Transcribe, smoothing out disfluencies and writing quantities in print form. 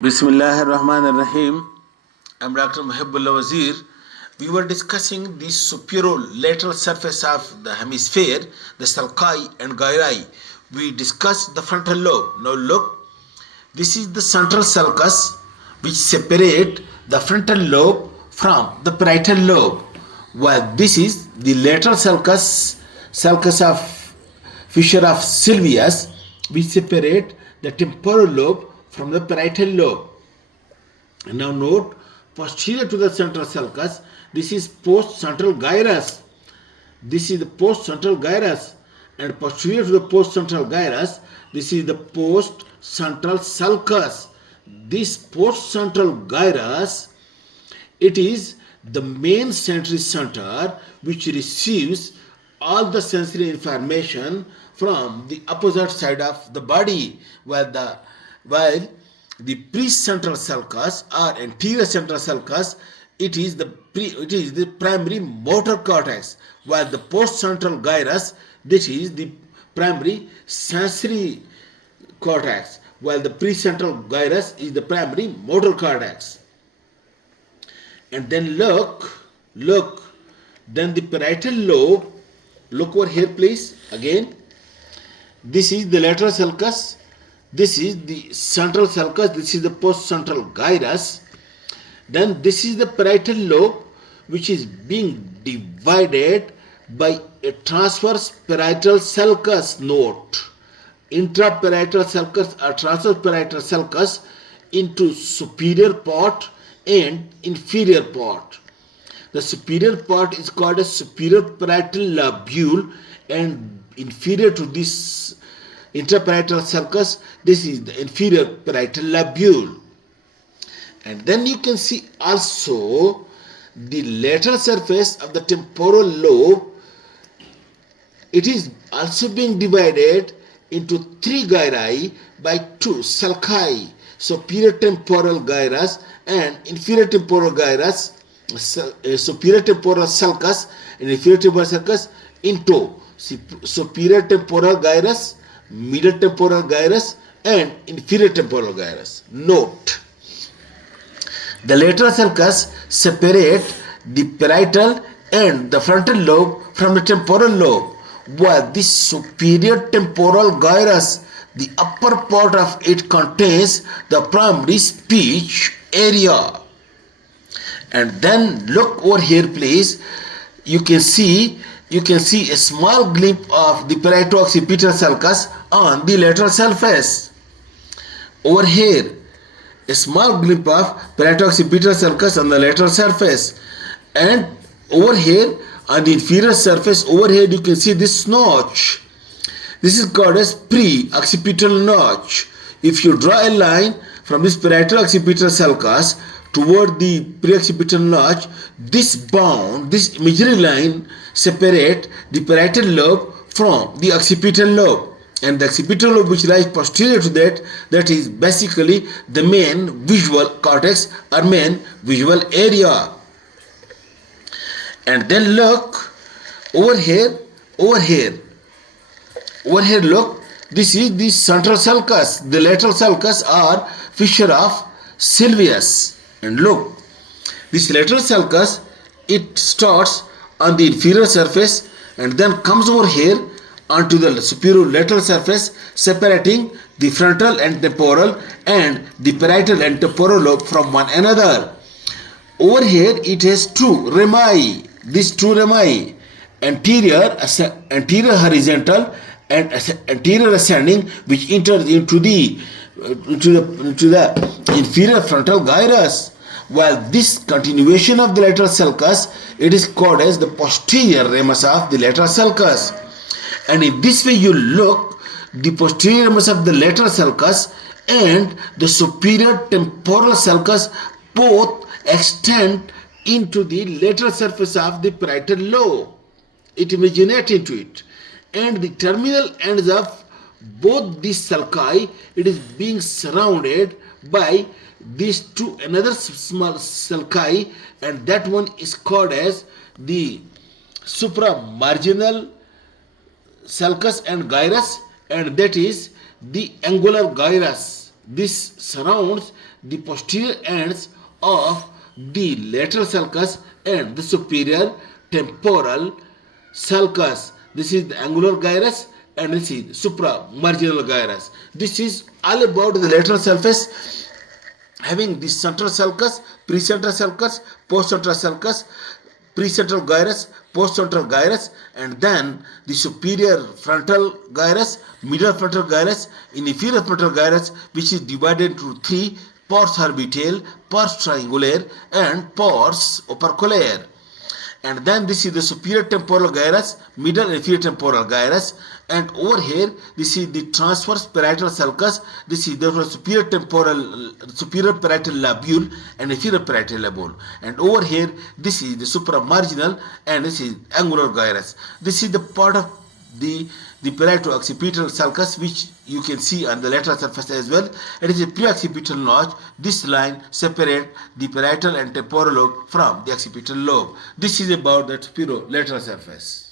Bismillah ar-Rahman ar-Rahim. I'm Dr. Mohibullah Wazir. We were discussing the superolateral surface of the hemisphere, the sulci and gyri. We discussed the frontal lobe. Now look, this is the central sulcus which separate the frontal lobe from the parietal lobe. While this is the lateral sulcus of fissure of Sylvius, which separate the temporal lobe from the parietal lobe. Now note, posterior to the central sulcus, this is post-central gyrus. This is the post-central gyrus, and posterior to the post-central gyrus, this is the post-central sulcus. This post-central gyrus, it is the main sensory center which receives all the sensory information from the opposite side of the body, while the precentral sulcus or anterior central sulcus, it is the primary motor cortex, while the postcentral gyrus, this is the primary sensory cortex, while the precentral gyrus is the primary motor cortex. And then look, then the parietal lobe, look over here please, again, this is the lateral sulcus, this is the central sulcus, this is the post-central gyrus. Then this is the parietal lobe which is being divided by a transverse parietal sulcus. Note, intraparietal sulcus or transverse parietal sulcus into superior part and inferior part. The superior part is called a superior parietal lobule, and inferior to this intraparietal sulcus, this is the inferior parietal lobule. And then you can see also the lateral surface of the temporal lobe. It is also being divided into three gyri by two sulci, superior temporal gyrus and inferior temporal gyrus, superior temporal sulcus and inferior temporal sulcus into superior temporal gyrus, middle temporal gyrus and inferior temporal gyrus. Note, the lateral sulcus separate the parietal and the frontal lobe from the temporal lobe, while the superior temporal gyrus, the upper part of it contains the primary speech area. And then look over here please, you can see a small glimpse of the parieto-occipital sulcus on the lateral surface. Over here, a small glimpse of parieto-occipital sulcus on the lateral surface. And over here, on the inferior surface, over here you can see this notch. This is called as pre-occipital notch. If you draw a line from this parieto-occipital sulcus toward the pre-occipital notch, this bound, this imaginary line separate the parietal lobe from the occipital lobe, and the occipital lobe which lies posterior to that is basically the main visual cortex or main visual area. And then look over here, look, this is the central sulcus, the lateral sulcus or fissure of Sylvius. And look, this lateral sulcus, it starts on the inferior surface and then comes over here onto the superior lateral surface, separating the frontal and temporal and the parietal and temporal lobe from one another. Over here it has two rami, these two rami, anterior horizontal and anterior ascending, which enters into the inferior frontal gyrus, while this continuation of the lateral sulcus, it is called as the posterior ramus of the lateral sulcus. And in this way you look, the posterior ramus of the lateral sulcus and the superior temporal sulcus both extend into the lateral surface of the parietal lobe. It imaginates into it, and the terminal ends of both these sulci, it is being surrounded by these two another small sulci, and that one is called as the supramarginal sulcus and gyrus, and that is the angular gyrus. This surrounds the posterior ends of the lateral sulcus and the superior temporal sulcus. This is the angular gyrus and this is supramarginal gyrus. This is all about the lateral surface having the central sulcus, precentral sulcus, postcentral sulcus, precentral gyrus, postcentral gyrus, and then the superior frontal gyrus, middle frontal gyrus, inferior frontal gyrus, which is divided into three: pars orbitale, pars triangulare, and pars operculaire. And then this is the superior temporal gyrus, middle and inferior temporal gyrus, and over here this is the transverse parietal sulcus. This is the superior parietal lobule and inferior parietal lobule, and over here this is the supramarginal and this is angular gyrus. This is the part of the parieto-occipital sulcus which you can see on the lateral surface as well. It is a pre-occipital notch. This line separates the parietal and temporal lobe from the occipital lobe. This is about the lateral surface.